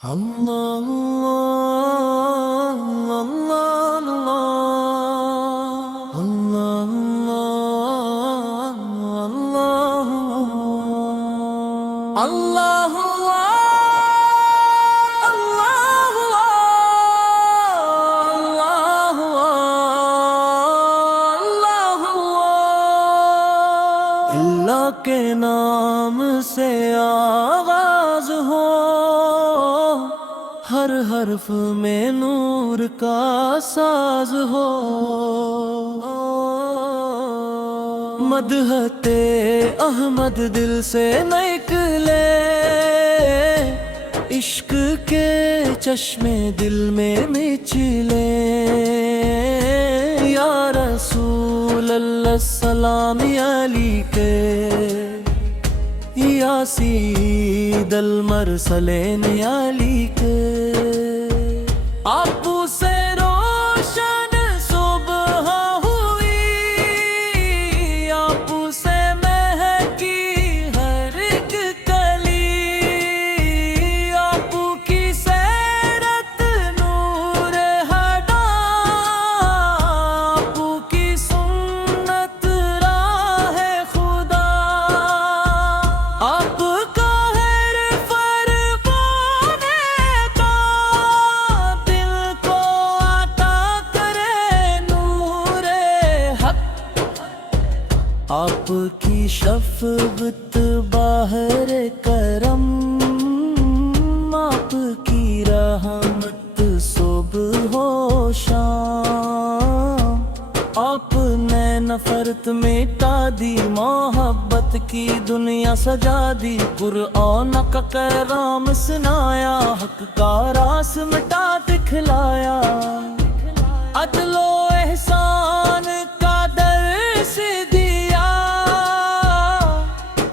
اللہ اللہ اللہ اللہ اللہ اللہ کے نام سے آغاز ہو، ہر حرف میں نور کا ساز ہو، مدحت احمد دل سے نکلے، عشق کے چشمے دل میں نچلے، یا رسول اللہ سلام علیک، یا سید المرسلین علیک، آپ سے روشن صبح ہوئی، آپ سے مہکی ہر ایک کلی، آپ کی سیرت نور ہدا، آپ کی سنت راہ خدا، آپ کا ہر فرمانے کا دل کو عطا کرے نور حق، آپ کی شفقت باہر کرم، آپ کی رحمت صبح و شام، آپ نے نفرت مٹا دی، محبت کی دنیا سجا دی، قرآن کا کلام سنایا، حق کا راس مٹا دکھلایا، عدل و احسان کا درس دیا،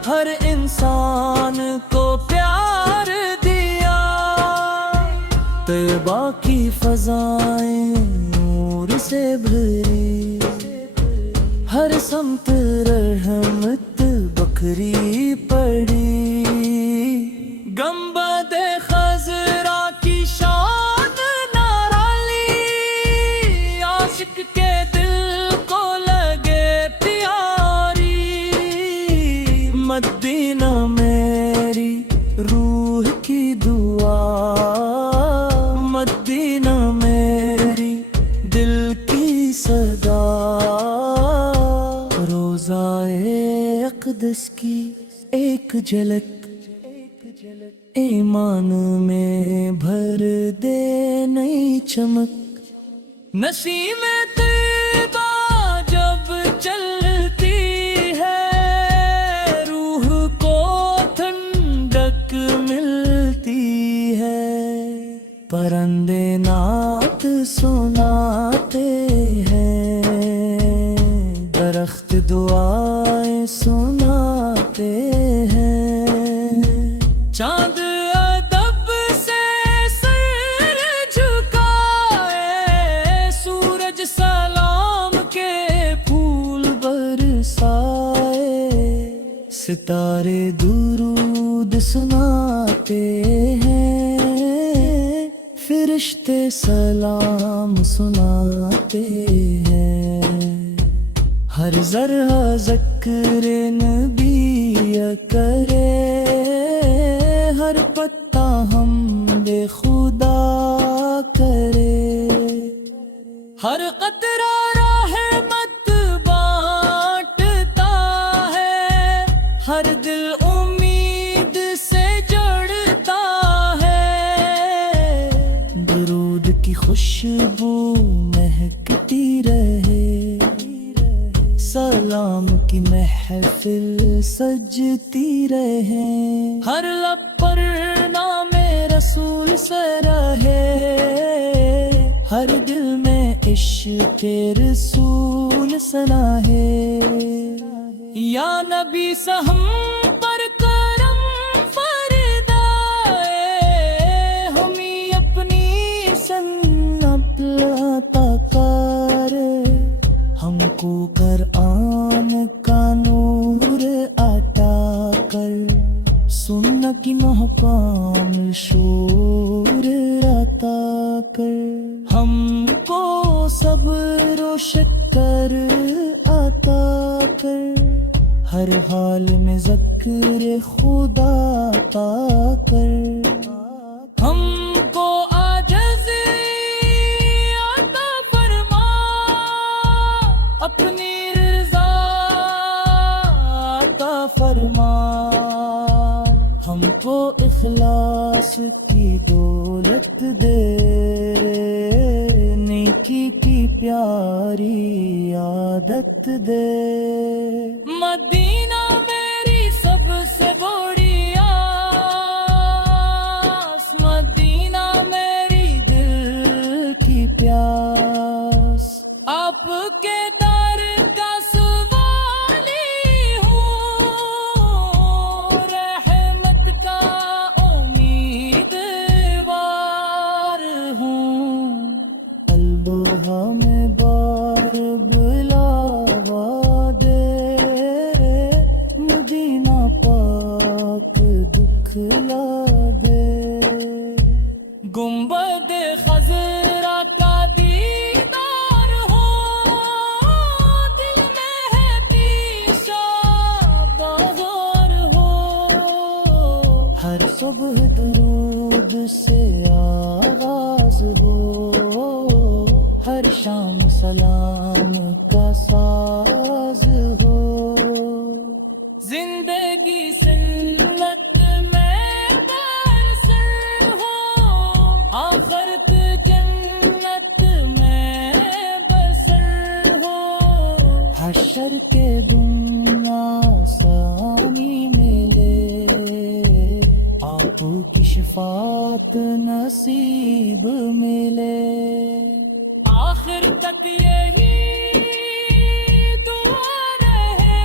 ہر انسان کو پیار دیا، طیبہ کی فضائیں نور سے بھری، ہر سمت رحمت بکھری پڑی، گنبد خضرا کی شان نرالی، عاشق کے دل کو لگے پیاری، مدینہ میری روح کی دعا، مدینہ میری دل کی صدا، روضائے اقدس کی ایک جھلک ایمان میں بھر دے نئی چمک، نسیم طیبہ جب چلتی ہے، روح کو ٹھنڈک ملتی ہے، پرندے نعت سناتے ہیں، درخت دعائیں سناتے ہیں، چاند ادب سے سر جھکائے، سورج سلام کے پھول برسائے، ستارے درود سناتے ہیں، فرشتے سلام سناتے ہیں، ہر ذرہ ذکر نبی کرے، ہر پتا حمد خدا کرے، ہر قطرہ رحمت بانٹتا ہے، ہر دل امید سے جڑتا ہے، درود کی خوشبو مہکتی رہے، سلام کی محفل سجتی رہے، ہر لب پر نام رسول سے رہے، ہر دل میں عشق رسول سنا ہے، یا نبی سہم پر کرم فرمائے، ہمیں اپنی سنت عطا کر، ہم کو قرآن کا نور عطا کر، سننا کی محکام شور حال میں ذکر خدا عطا کر، ہم کو عاجزی عطا فرما، اپنی رضا عطا فرما، ہم کو اخلاص کی دولت دے، نیکی کی پیاری عادت دے، مدینہ میری سب سے بڑی آس، مدینہ میری دل کی پیاس، آپ کے در کا سوالی ہوں، رحمت کا امیدوار ہوں، البرہا میں بار بلاوا دے، مدینہ پاک دکھلا دے، گنبد خضرا کا دیدار ہو، دل میں ہے پیشاب بہار ہو، ہر صبح درود سے آغاز ہو، ہر شام سلام کا ساز ہو، زندگی سنت میں برسر ہو، آخرت جنت میں بسر ہو، حشر کے دنیا ثانی ملے، آپ کی شفاعت نصیب ملے، آخر تک یہی دعا رہے،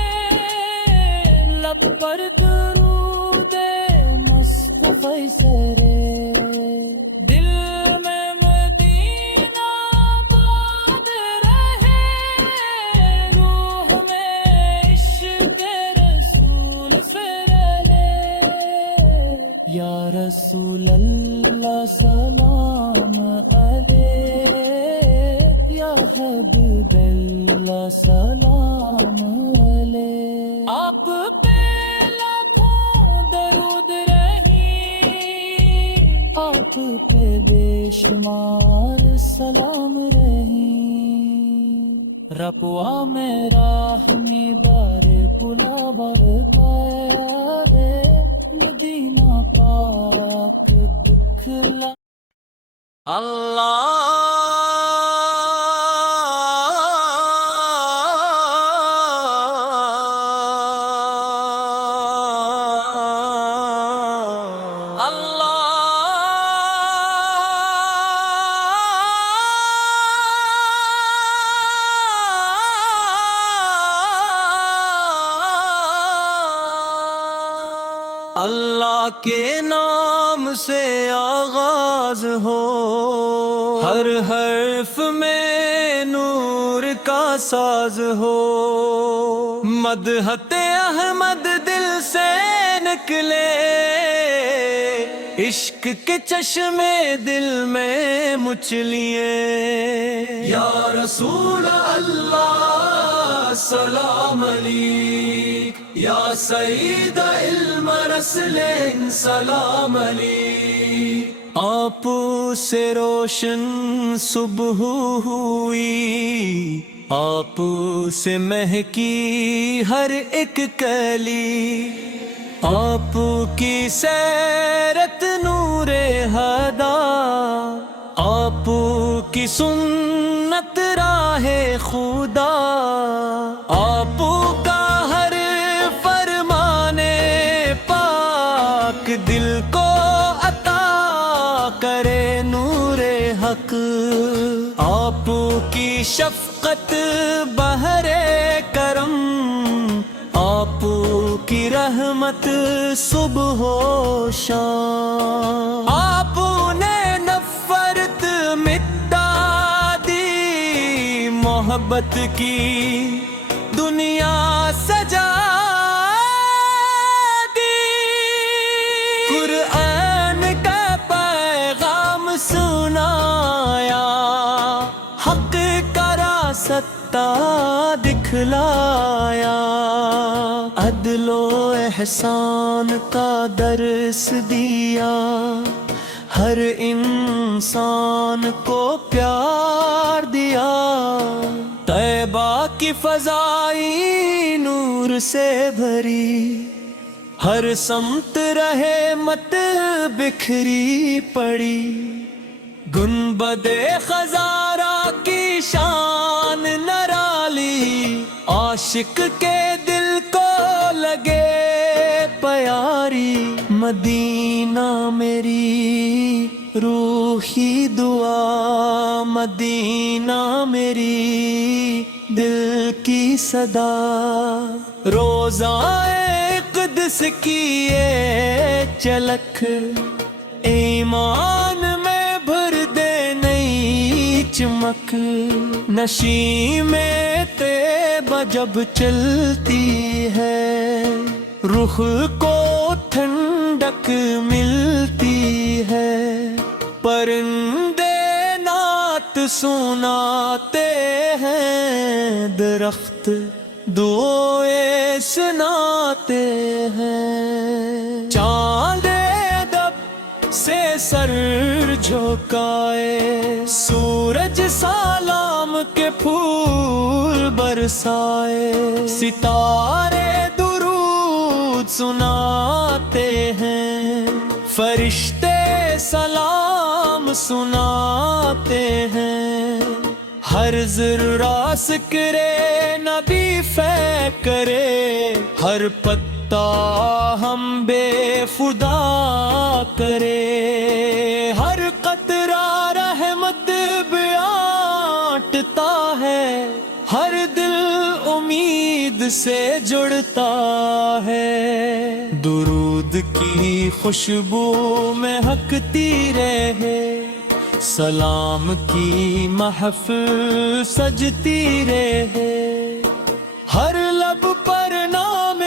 لب پر درود مصطفی سرے، دل میں مدینہ آباد رہے، روح میں عشق رسول پھرلے، یا رسول اللہ سلام علیک، یا حبیب اللہ سلام علیک، آپ پہ لاکھوں درود رہی، آپ پہ بے شمار سلام رہی، رپوا میں راہمی بار پلا بار گایا رے، مدینہ پاک دکھلا اللہ کے نام سے آغاز ہو، ہر حرف میں نور کا ساز ہو، مدحت احمد دل سے نکلے، عشق کے چشمے دل میں مچھلیے، یا رسول اللہ سلام علیک، یا سید علم رسلین سلام علیک، آپ سے روشن صبح ہوئی، آپ سے مہکی ہر ایک کلی، آپ کی سیرت نور ہدا، آپ کی سنت راہ خدا، آپ کا ہر فرمانے پاک دل کو عطا کرے نور حق، آپ کی شفقت بحر کرم، آپ کی رحمت صبح و شام، آپ نے نفرت مٹا دی، محبت کی دنیا سجا دی، قرآن کا پیغام سنایا، حق کا راستہ دکھلایا، عدل احسان کا درس دیا، ہر انسان کو پیار دیا۔ طیبہ کی فضائی نور سے بھری، ہر سمت رحمت بکھری پڑی۔ گنبد خزارہ کی شان نرالی، عاشق کے دل کو لگے پیاری۔ مدینہ میری روحی دعا، مدینہ میری دل کی صدا۔ روضہ قدس کی یہ چلک، ایمان میں بھر دے نئی چمک۔ نشیم طیبہ جب چلتی ہے، رخ کو ٹھنڈک ملتی ہے۔ پرندے نعت سناتے ہیں، درخت دعائیں سناتے ہیں۔ چاند ادب سے سر جھکائے، سورج سلام کے پھول برسائے۔ ستارے درود سناتے ہیں، فرشتے سلام سناتے ہیں۔ ہر ذرہ ذکر نبی فے کرے، ہر پتا ہم بے فدا کرے۔ ہر قطرہ رحمت بانٹتا ہے، ہر دل امید سے جڑتا ہے۔ درود کی خوشبو مہکتی رہے، سلام کی محفل سجتی رہے۔ ہر لب پر نام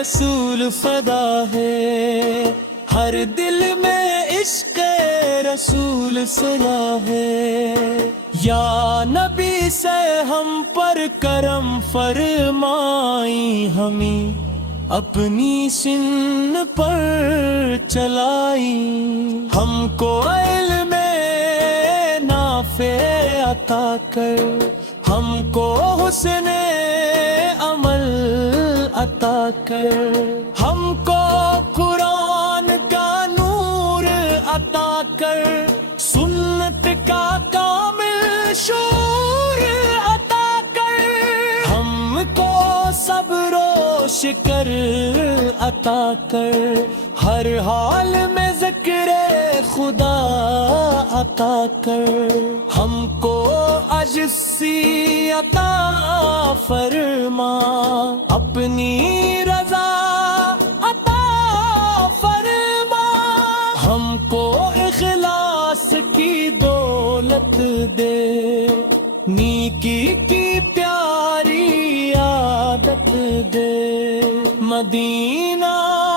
رسول فدا ہے، ہر دل میں عشق رسول صدا ہے۔ یا نبی سے ہم پر کرم فرمائی، ہمیں اپنی سن پر چلائی۔ ہم کو علم نافع عطا کر، ہم کو حسن عمل عطا کر۔ ہم کو قرآن کا نور عطا کر، سنت کا کامل شعور عطا کر۔ ہم کو صبر و شکر عطا کر، ہر حال میں ذکر خدا عطا کر۔ ہم کو عجزی عطا فرما، اپنی رضا عطا فرما۔ ہم کو اخلاص کی دولت دے، نیکی کی پیاری عادت دے۔ مدینہ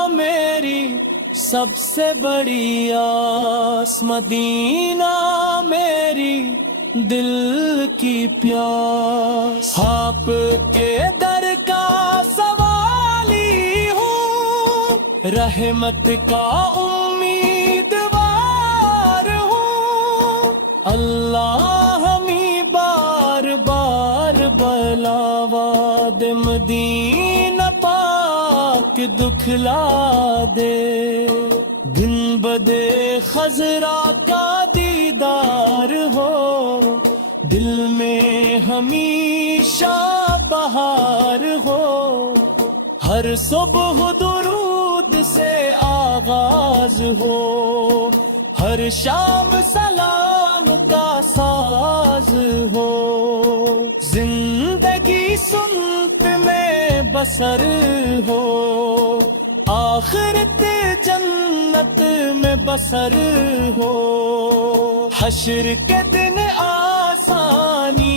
میری سب سے بڑی آس، مدینہ میری دل کی پیاس۔ آپ کے در کا سوالی ہوں، رحمت کا امیدوار ہوں۔ اللہ ہمیں بار بار بلاوا دے، مدینہ پاک دکھلا دے۔ گنبد خضرا کا دیدار ہو، دل میں ہمیشہ بہار ہو۔ ہر صبح درود سے آغاز ہو، ہر شام سلام کا ساز ہو۔ زندگی سنت میں بسر ہو، آخرت جنت میں بسر ہو۔ حشر کے دن آسانی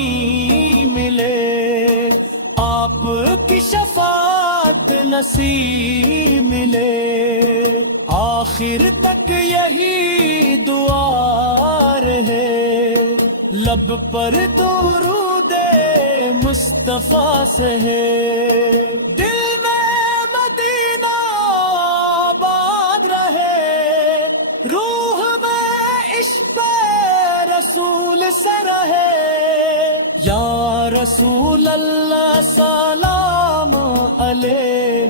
ملے، آپ کی شفاعت نصیب ملے۔ آخر تک یہی دعا رہے، لب پر درود مصطفیٰ سے ہے۔ دل میں مدینہ سے رہے یا رسول اللہ سلام علیہ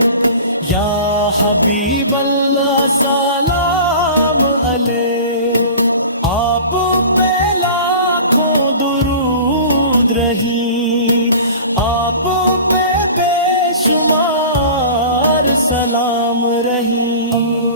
یا حبیب اللہ سلام علیہ آپ پہ لاکھوں درود رہی آپ پہ بے شمار سلام رہی